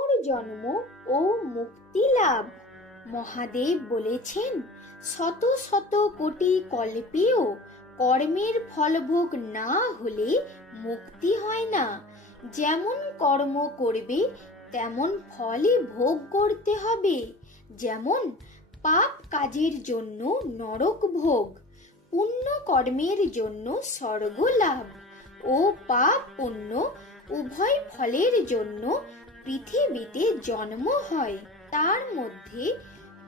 পুনর্জন্ম ও মুক্তি লাভ। মহাদেব বলেছেন, শত শত কোটি কল্পেও কর্মের ফলভোগ না হলে মুক্তি হয় না। যেমন কর্ম করবে তেমন ফলই ভোগ করতে হবে। যেমন পাপ কাজের জন্য নরক ভোগ, পুণ্য কর্মের জন্য স্বর্গ লাভ ও পাপ পুণ্য উভয় ফলের জন্য পৃথিবীতে জন্ম হয়। তার মধ্যে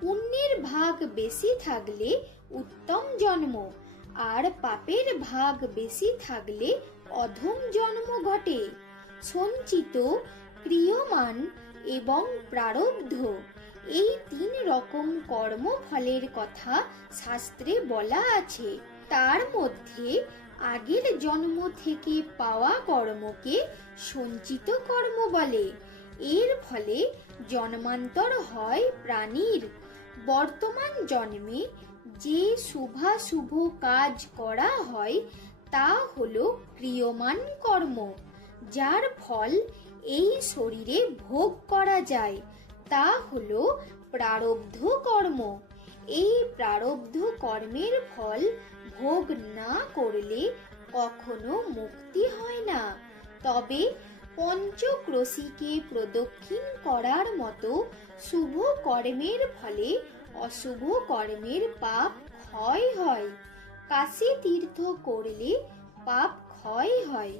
পুণ্যের ভাগ বেশি থাকলে উত্তম জন্ম, আর পাপের ভাগ বেশি থাকলে অধম জন্ম ঘটে। সঞ্চিত, ক্রিয়মান এবং প্রারব্ধ এই তিন রকম কর্মফলের কথা শাস্ত্রে বলা আছে। তার মধ্যে আগের জন্ম থেকে পাওয়া কর্মকে সঞ্চিত কর্ম বলে। এর ফলে জন্মান্তর হয় প্রাণীর। বর্তমান জন্মে যে শুভাশুভ কাজ করা হয় তা হলো ক্রিয়মান কর্ম, যার ফল এই শরীরে ভোগ করা যায়। তা হলো প্রারব্ধ কর্ম। এই প্রারব্ধ কর্মের ফল ভোগ না করলে কখনো মুক্তি হয় না। তবে পঞ্চক্রোশীকে প্রদক্ষিণ করার মতো শুভ কর্মের ফলে অশুভ কর্মের পাপ ক্ষয় হয়। কাশী তীর্থ করলে পাপ ক্ষয় হয়।